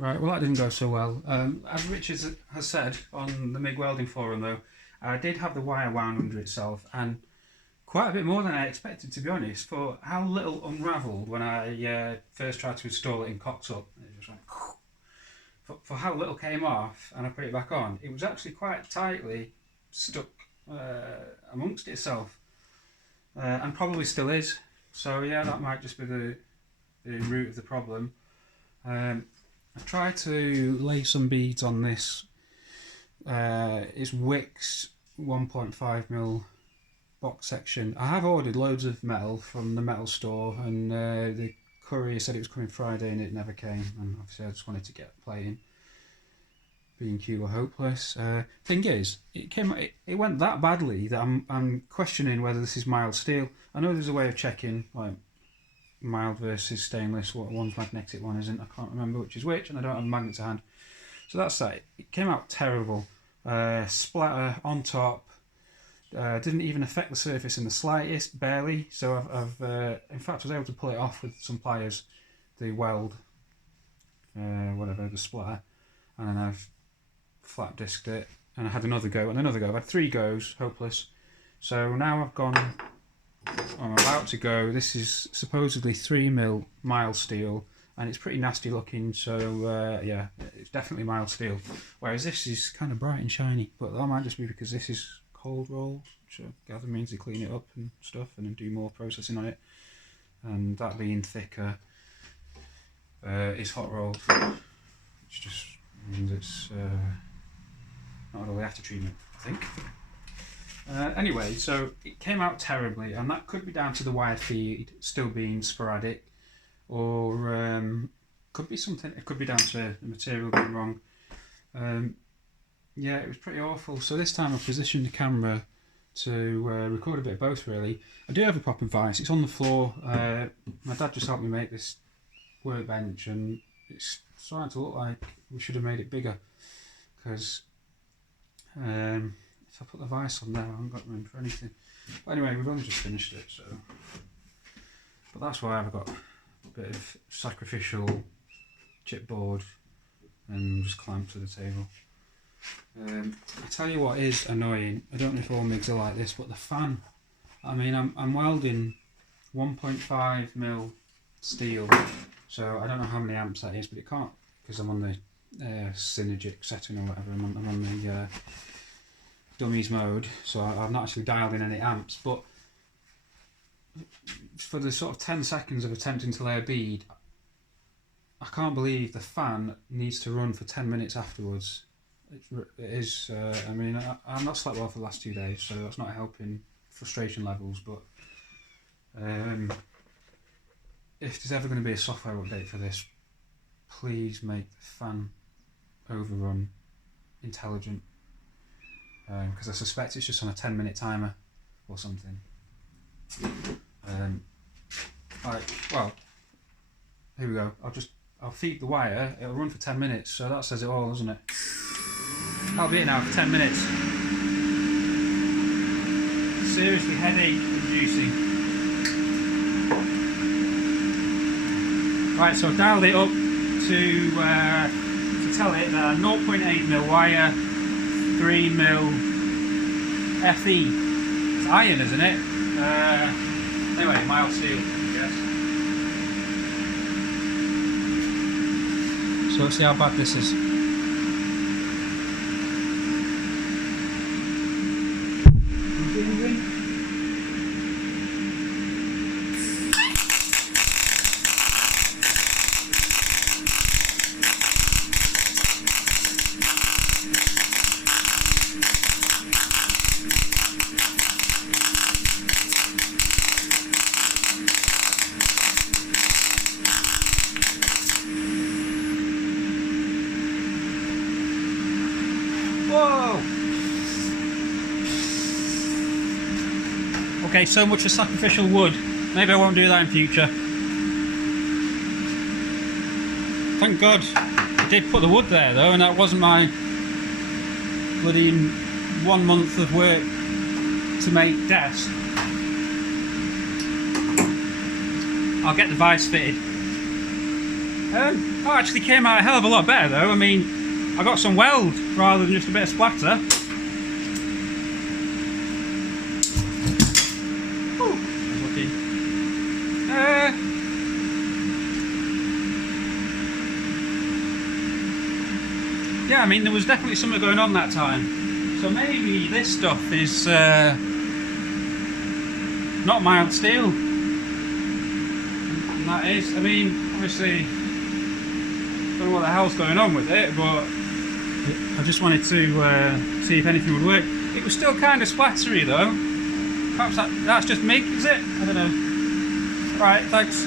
Right, well that didn't go so well. As Richard has said on the MIG welding forum though, I did have the wire wound under itself, and quite a bit more than I expected, to be honest, for how little unravelled when I first tried to install it in cocked up. It just went for how little came off and I put it back on. It was actually quite tightly stuck amongst itself, and probably still is. So yeah, that might just be the root of the problem. I tried to lay some beads on this. It's Wix 1.5mm box section. I have ordered loads of metal from the metal store, and the courier said it was coming Friday and it never came, and obviously I just wanted to get playing. B&Q were hopeless. Thing is, it went that badly that I'm questioning whether this is mild steel. I know there's a way of checking, like mild versus stainless, what one's magnetic, one isn't. I can't remember which is which, and I don't have a magnet to hand. So that's that. It came out terrible. Splatter on top. Didn't even affect the surface in the slightest, barely. So I've in fact was able to pull it off with some pliers, the weld, whatever, the splatter, and then I've flat disked it, and I had another go and another go. I've had 3 goes, hopeless. So now I'm about to go. This is supposedly 3mm mild steel, and it's pretty nasty looking, so yeah, it's definitely mild steel. Whereas this is kind of bright and shiny, but that might just be because this is cold rolled, which I gather means they clean it up and stuff and then do more processing on it. And that being thicker is hot rolled, which just means it's not really after treatment, I think. Anyway, so it came out terribly, and that could be down to the wire feed still being sporadic, or could be something. It could be down to the material being wrong. Yeah, it was pretty awful. So this time I positioned the camera to record a bit of both, really. I do have a proper vise. It's on the floor. My dad just helped me make this workbench, and it's starting to look like we should have made it bigger, because if I put the vise on there, I haven't got room for anything. But anyway, we've only just finished it, so. But that's why I've got a bit of sacrificial chipboard and just clamped to the table. I tell you what is annoying. I don't know if all MIGs are like this, but the fan. I mean, I'm welding 1.5mm steel, so I don't know how many amps that is, but it can't, because I'm on the synergic setting or whatever. I'm on the dummies mode, so I've not actually dialed in any amps. But for the sort of 10 seconds of attempting to lay a bead, I can't believe the fan needs to run for 10 minutes afterwards. It is, I mean, I've not slept well for the last 2 days, so that's not helping frustration levels, but if there's ever going to be a software update for this, please make the fan overrun intelligent, because I suspect it's just on a 10-minute timer or something. Well, here we go. I'll feed the wire, it'll run for 10 minutes, so that says it all, doesn't it? That'll be it now for 10 minutes. Seriously headache inducing. Right, so I've dialed it up to tell it that 0.8mm wire, 3mm FE. It's iron, isn't it? Anyway, mild steel, I guess. So let's see how bad this is. Whoa! Okay, so much for sacrificial wood. Maybe I won't do that in future. Thank God I did put the wood there though, and that wasn't my bloody 1 month of work to make desk. I'll get the vise fitted. That actually came out a hell of a lot better though. I mean, I got some weld rather than just a bit of splatter. Whew, I was lucky. Yeah, I mean, there was definitely something going on that time. So maybe this stuff is not mild steel. And that is, I mean, obviously, don't know what the hell's going on with it, but I just wanted to see if anything would work. It was still kind of splattery though. Perhaps that's just MIG, is it? I don't know. Right, thanks.